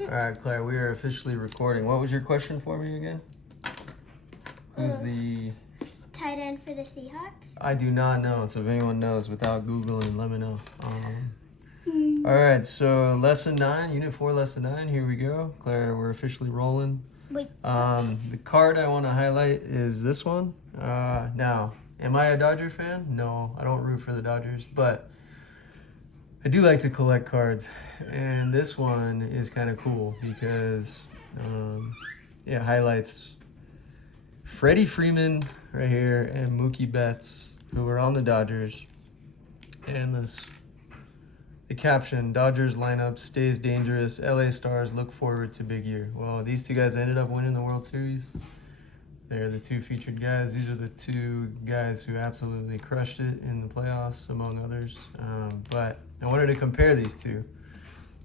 All right, Claire, we are officially recording. What was your question for me again? Who's the tight end for the Seahawks? I do not know, so if anyone knows, without Googling, let me know. All right, so lesson 9, unit 4, lesson 9, here we go. Claire, we're officially rolling. Wait. The card I want to highlight is this one. Now, am I a Dodger fan? No, I don't root for the Dodgers, but I do like to collect cards, and this one is kind of cool because it highlights Freddie Freeman right here and Mookie Betts, who were on the Dodgers, and the caption, Dodgers lineup stays dangerous, LA Stars look forward to big year. Well, these two guys ended up winning the World Series. They're the two featured guys. These are the two guys who absolutely crushed it in the playoffs, among others. But I wanted to compare these two.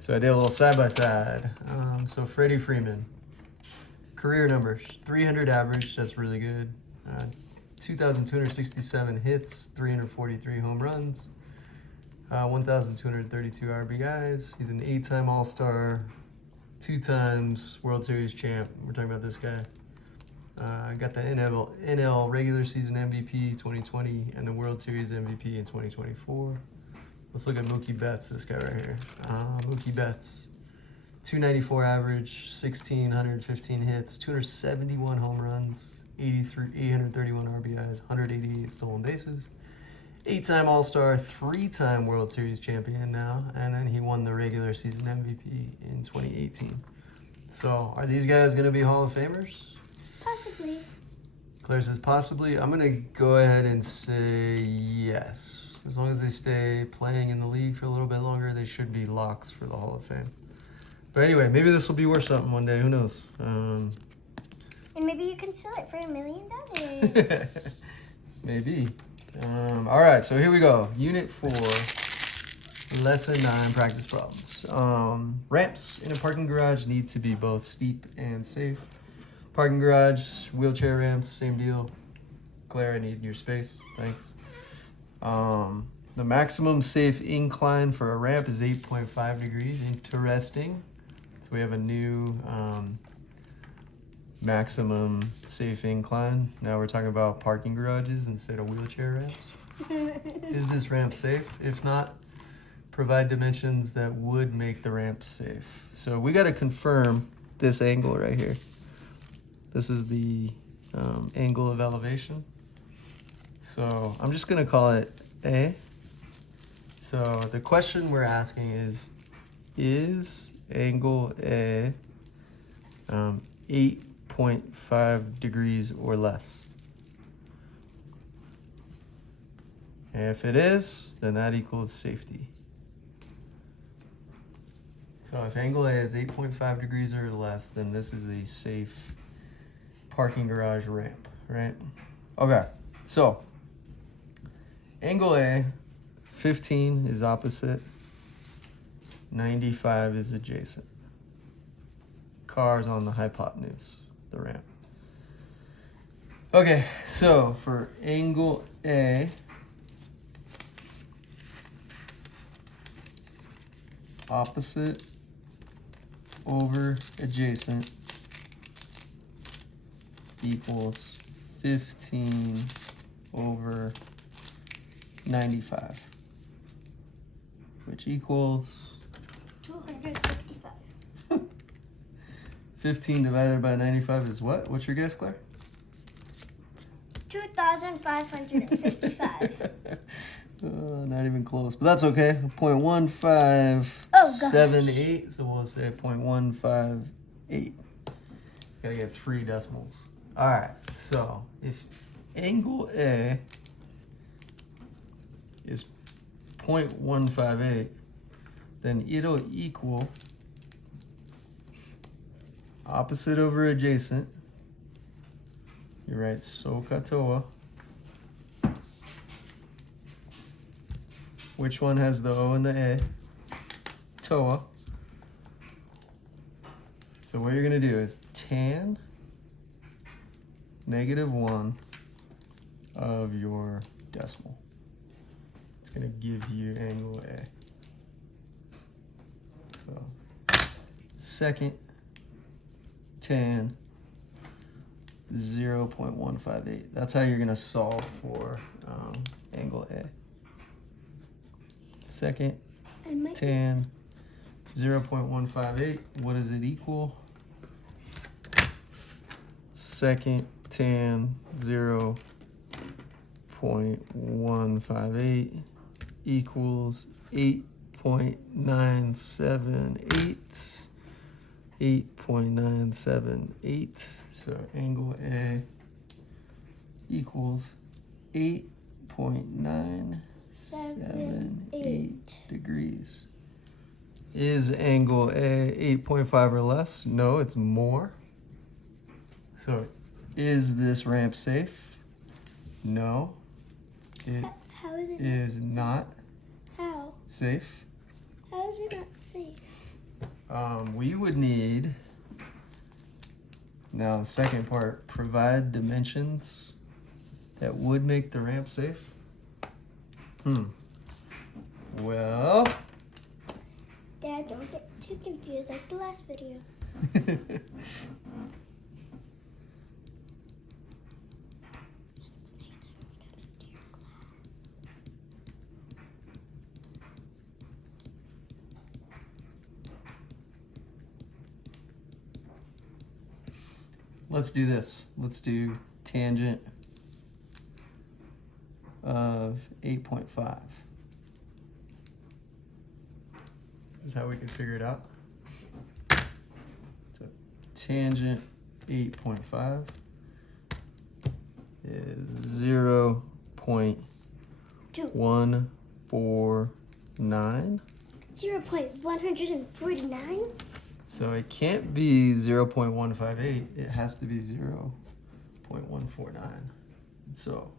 So I did a little side-by-side. So Freddie Freeman, career numbers, 300 average, that's really good. 2,267 hits, 343 home runs, 1,232 RBIs. He's an 8-time All-Star, 2 times World Series champ. We're talking about this guy. Got the NL regular season MVP 2020 and the World Series MVP in 2024. Let's look at Mookie Betts, this guy right here. Mookie Betts, 294 average, 1,615 hits, 271 home runs, 831 RBIs, 188 stolen bases. 8-time All-Star, 3-time World Series champion now, and then he won the regular season MVP in 2018. So, are these guys going to be Hall of Famers? Possibly. Claire says possibly. I'm going to go ahead and say yes. As long as they stay playing in the league for a little bit longer, they should be locks for the Hall of Fame. But anyway, maybe this will be worth something one day. Who knows? And maybe you can sell it for $1 million. Maybe. All right, so here we go. Unit 4, lesson 9, practice problems. Ramps in a parking garage need to be both steep and safe. Parking garage, wheelchair ramps, same deal. Claire, I need your space. Thanks. The maximum safe incline for a ramp is 8.5 degrees. Interesting. So we have a new maximum safe incline. Now we're talking about parking garages instead of wheelchair ramps. Is this ramp safe? If not, provide dimensions that would make the ramp safe. So we got to confirm this angle right here. This is the angle of elevation. So I'm just going to call it A. So the question we're asking is angle A 8.5 degrees or less? And if it is, then that equals safety. So if angle A is 8.5 degrees or less, then this is a safe parking garage ramp, right? Okay, so angle A, 15 is opposite, 95 is adjacent. Cars on the hypotenuse, the ramp. Okay, so for angle A, opposite over adjacent equals 15 over 95, which equals 255. 15 divided by 95 is what? What's your guess, Claire? 2,555. Not even close, but that's okay. 0.1578, so we'll say 0.158. Gotta get 3 decimals. All right, so if angle A is 0.158, then it'll equal opposite over adjacent. You're right, SOHCAHTOA. Which one has the O and the A? TOA. So what you're gonna do is tan -1 of your decimal. It's gonna give you angle A. So second tan 0.158. That's how you're gonna solve for angle A. Second tan 0.158. What does it equal? Second tan 0.158 equals 8.978. 8.978. So angle A equals 8.978 degrees. Is angle A 8.5 or less? No, it's more. So is this ramp safe? No, it How is it? is not How? safe. How is it not safe? We would need, now the second part, provide dimensions that would make the ramp safe. Well. Dad, don't get too confused like the last video. Let's do this. Let's do tangent of 8.5. This is how we can figure it out. So tangent 8.5 is 0.149. 0.149? So it can't be 0.158. It has to be 0.149. So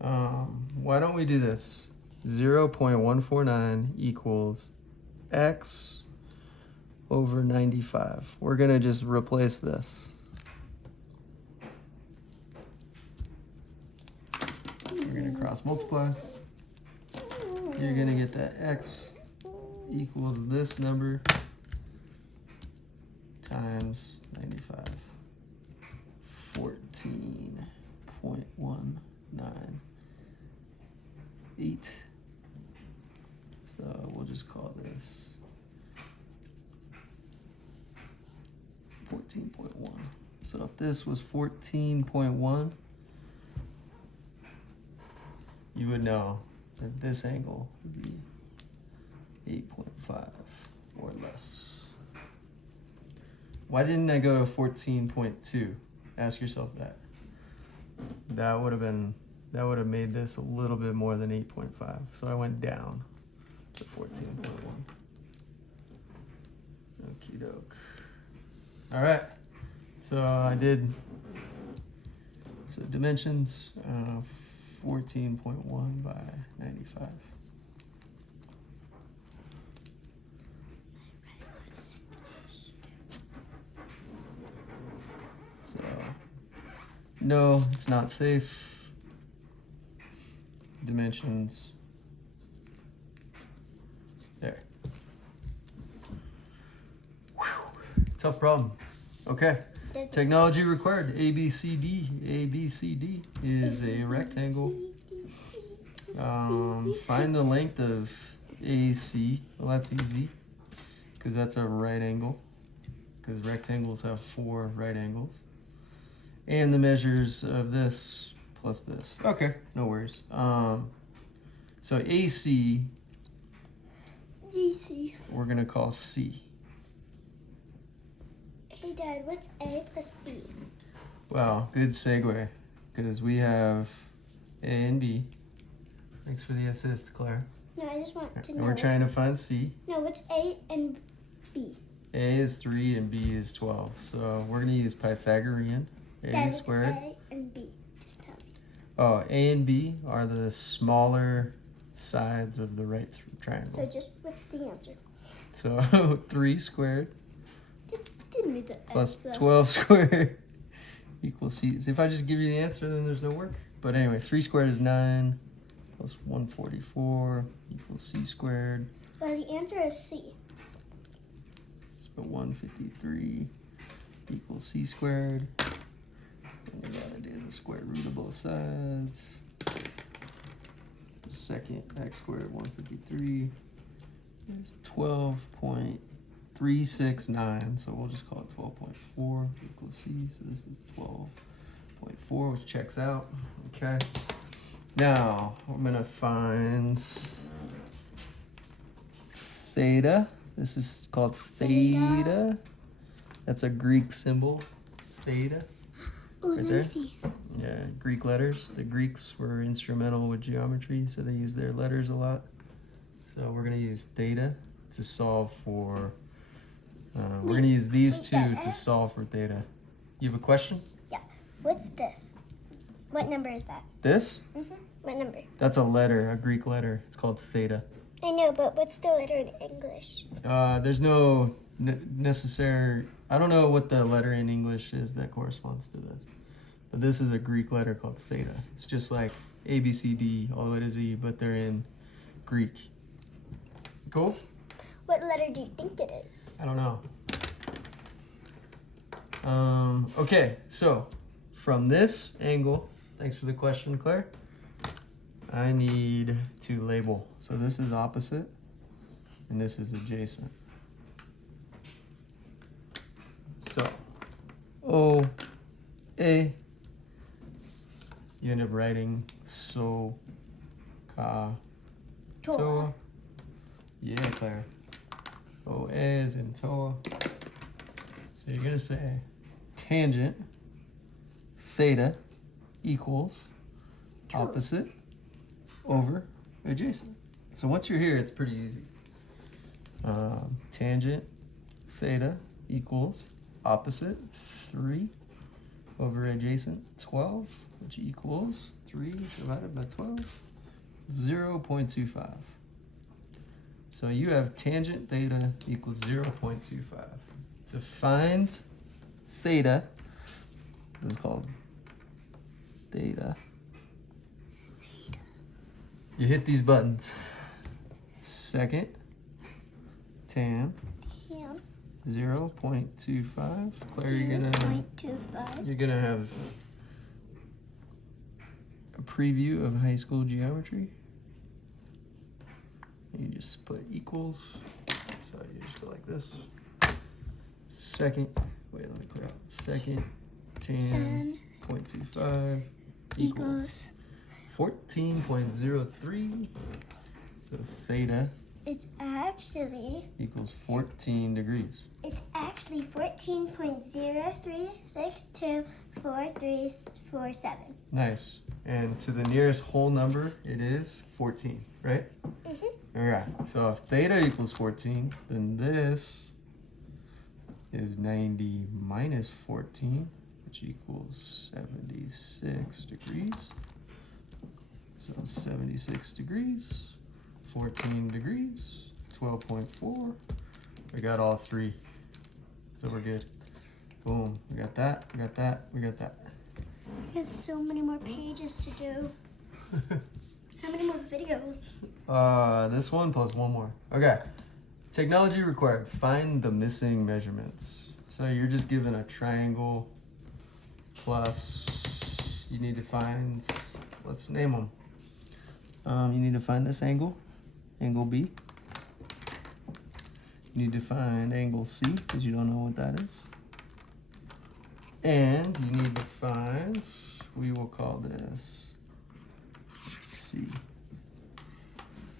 why don't we do this? 0.149 equals x over 95. We're gonna just replace this. We're gonna cross multiply. You're gonna get that x equals this number times 95. 14.198. So we'll just call this 14.1. So if this was 14.1, you would know that this angle would be 8.5 or less. Why didn't I go to 14.2? Ask yourself that. That would have made this a little bit more than 8.5. So I went down to 14.1. Okie doke. All right. So I did. So dimensions 14.1 by 95. So, no, it's not safe. Dimensions. There. Whew. Tough problem. Okay. Technology required. ABCD. ABCD is a rectangle. Find the length of AC. Well, that's easy because that's a right angle. Because rectangles have 4 right angles. And the measures of this plus this. Okay, no worries. So AC, DC. we're gonna call C. Hey Dad, what's A plus B? Wow, good segue. Because we have A and B. Thanks for the assist, Claire. No, I just want to And know. we're trying to find C. No, what's A and B? A is 3 and B is 12. So we're gonna use Pythagorean. A Dad, squared. what's A and B? Just tell me. Oh, A and B are the smaller sides of the right triangle. So just what's the answer? So 3 squared Just give me the plus answer. 12 squared equals C. So if I just give you the answer, then there's no work. But anyway, 3 squared is 9 plus 144 equals C squared. Well, the answer is C. So So 153 equals c squared. And we gotta do the square root of both sides. Second x squared 153 is 12.369. So we'll just call it 12.4 equals c. So this is 12.4, which checks out. Okay. Now I'm gonna find theta. This is called theta. That's a Greek symbol, theta. Oh, let Right me there. see. Yeah, Greek letters. The Greeks were instrumental with geometry, so they use their letters a lot. So we're gonna use theta to solve for. We're gonna use these two to solve for theta. You have a question? Yeah. What's this? What number is that? This? What number? That's a letter, a Greek letter. It's called theta. I know, but what's the letter in English? There's no necessary. I don't know what the letter in English is that corresponds to this, but this is a Greek letter called theta. It's just like A, B, C, D, all the way to Z, but they're in Greek. Cool? What letter do you think it is? I don't know. Okay, so from this angle, thanks for the question, Claire, I need to label. So this is opposite, and this is adjacent. So, O, A, you end up writing so, ka, toa. Yeah, Claire. O, A is in toa. So you're gonna say tangent theta equals opposite over adjacent. So once you're here, it's pretty easy. Tangent theta equals opposite 3 over adjacent 12, which equals 3 divided by 12, 0.25. So you have tangent theta equals 0.25. To find theta, this is called theta. You hit these buttons. Second, tan, 0.25. Claire, you're gonna have a preview of high school geometry. You just put equals. So you just go like this. Second, wait, let me clear out. Second, tan, 0.25 equals 14.03. So theta It's actually equals 14 degrees. 14.03624347. Nice. And to the nearest whole number, it is 14, right? All right. So if theta equals 14, then this is 90 minus 14, which equals 76 degrees. So 76 degrees, 14 degrees, 12.4. We got all three. So we're good. Boom. We got that, we got that, we got that. We have so many more pages to do. How many more videos? This one plus one more. Okay. Technology required. Find the missing measurements. So you're just given a triangle plus you need to find, let's name them. You need to find this angle, angle B. You need to find angle C because you don't know what that is. And you need to find, we will call this C.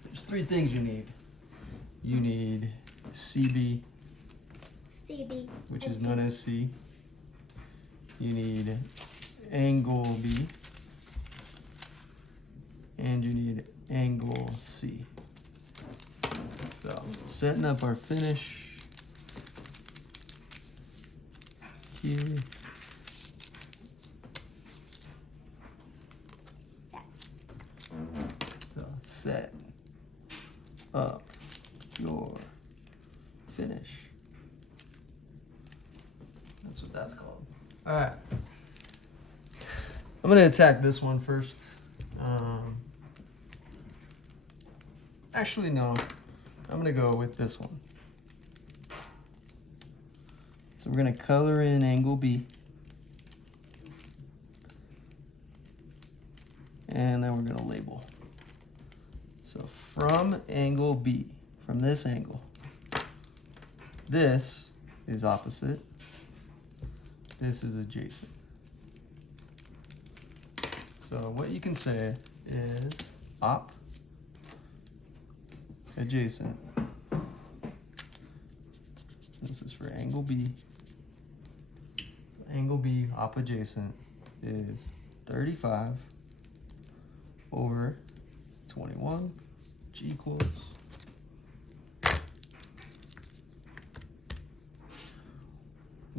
There's three things you need. You need CB, which is known as C. You need angle B. And you need angle C. So, setting up our finish here. So, set up your finish. That's what that's called. All right. I'm gonna attack this one first. Actually, no. I'm gonna go with this one. So we're gonna color in angle B. And then we're gonna label. So from angle B, from this angle, this is opposite, this is adjacent. So what you can say is op, adjacent. This is for angle B. So angle B, op adjacent, is 35 over 21, which equals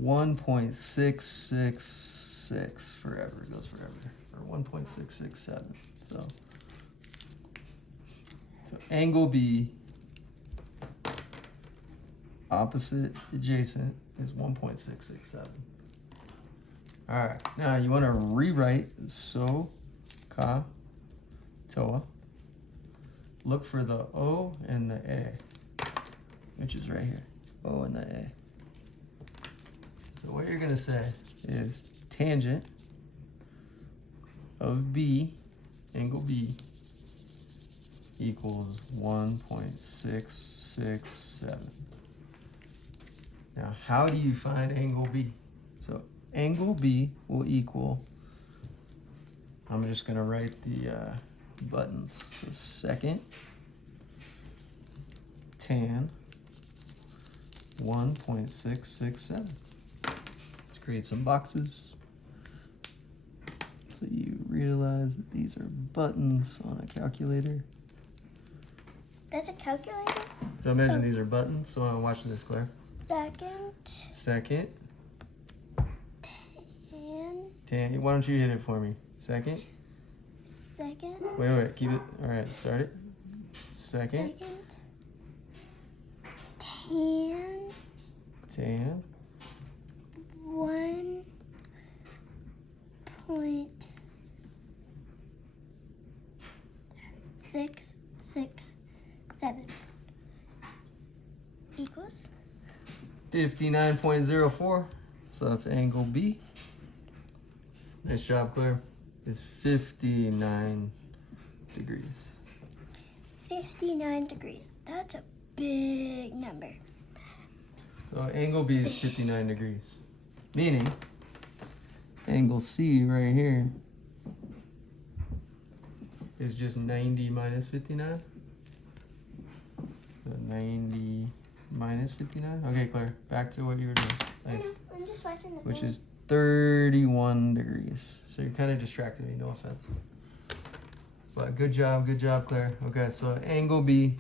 1.666 forever. It goes forever, or 1.667. So angle B, opposite adjacent, is 1.667. All right, now you want to rewrite so ka toa. Look for the O and the A, which is right here. O and the A. So what you're gonna say is tangent of B, angle B, equals 1.667. Now, how do you find angle B? So angle B will equal, I'm just gonna write the buttons. So second tan 1.667. Let's create some boxes so you realize that these are buttons on a calculator. That's a calculator? So imagine these are buttons. So I'm watching this, Claire. Second. Tan. Why don't you hit it for me? Second. Wait. Keep it. All right. Start it. Second. Tan. 1.667 equals 59.04. So that's angle B. Nice job, Claire. It's 59 degrees. 59 degrees. That's a big number. So angle B is 59 degrees. Meaning, angle C right here is just 90 minus 59. So 90 minus 59. Okay, Claire, back to what you were doing. Nice. I'm just watching the Which thing. is 31 degrees. So you're kind of distracting me, no offense. But good job, Claire. Okay, so angle B,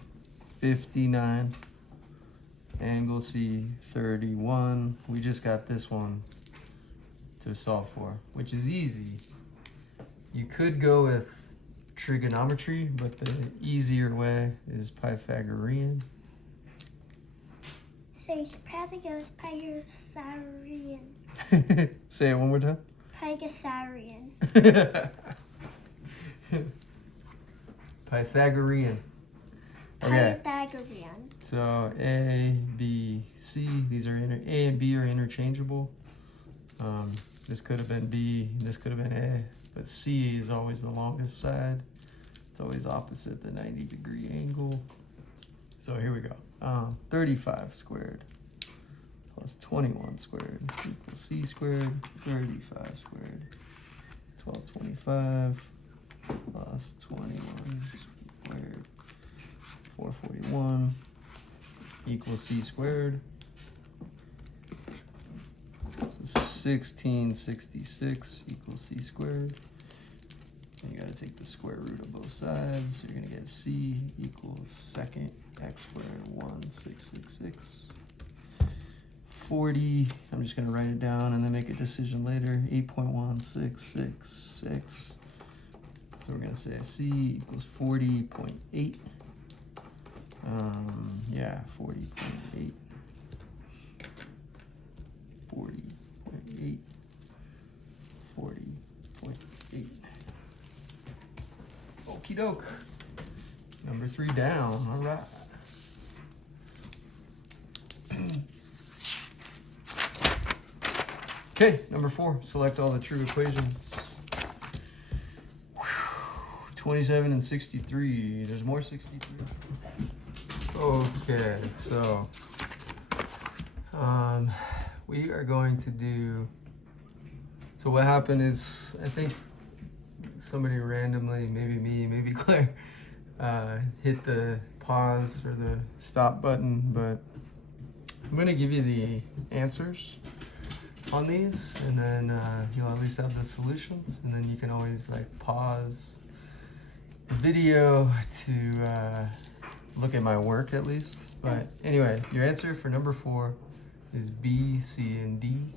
59. Angle C, 31. We just got this one to solve for, which is easy. You could go with trigonometry, but the easier way is Pythagorean. So you should probably go with Pythagorean. Say it one more time. Pythagorean. Pythagorean. Okay. Pythagorean. So A, B, C. These are A and B are interchangeable. This could have been B. This could have been A. But C is always the longest side. It's always opposite the 90-degree angle. So here we go. 35 squared plus 21 squared equals C squared. 35 squared. 1225 plus 21 squared. 441 equals C squared. So 1666 equals C squared. And you gotta take the square root of both sides. So you're gonna get C equals second x squared 1666. 40, I'm just gonna write it down and then make a decision later. 8.1666. So we're gonna say C equals 40.8. Yeah, 40.8. 40.8. 40.8. Okie doke. Number 3 down. All right. Okay, number 4, select all the true equations. 27 and 63. There's more 63. Okay, so we are going to do. So what happened is, I think somebody randomly, maybe me, maybe Claire, hit the pause or the stop button, but I'm gonna give you the answers on these, and then you'll at least have the solutions, and then you can always like pause the video to look at my work at least. But anyway, your answer for number 4 is B, C, and D.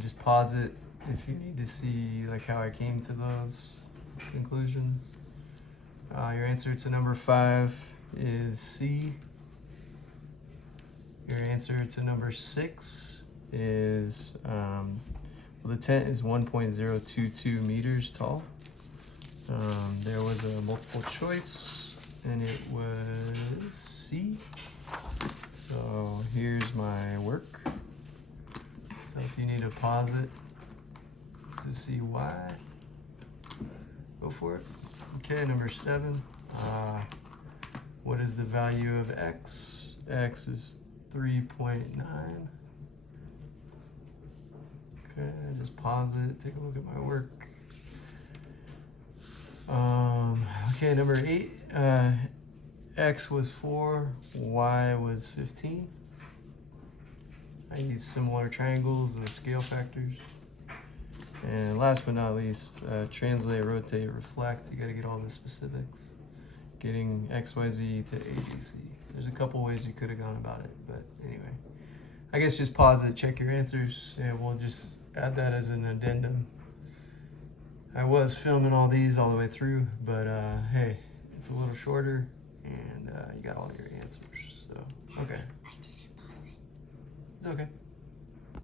Just pause it if you need to see like how I came to those conclusions. Your answer to number 5 is C. Your answer to number 6 is, well, the tent is 1.022 meters tall. There was a multiple choice, and it was C. So here's my work. So if you need to pause it to see why, go for it. Okay, number 7. What is the value of x? X is 3.9. Okay, just pause it, take a look at my work. Okay, number 8. X was 4, Y was 15. I use similar triangles and scale factors. And last but not least, translate, rotate, reflect. You gotta get all the specifics. Getting XYZ to ABC. There's a couple ways you could have gone about it, but anyway. I guess just pause it, check your answers, and we'll just add that as an addendum. I was filming all these all the way through, but hey, it's a little shorter, and you got all your answers, so, okay. I didn't pause it. It's okay.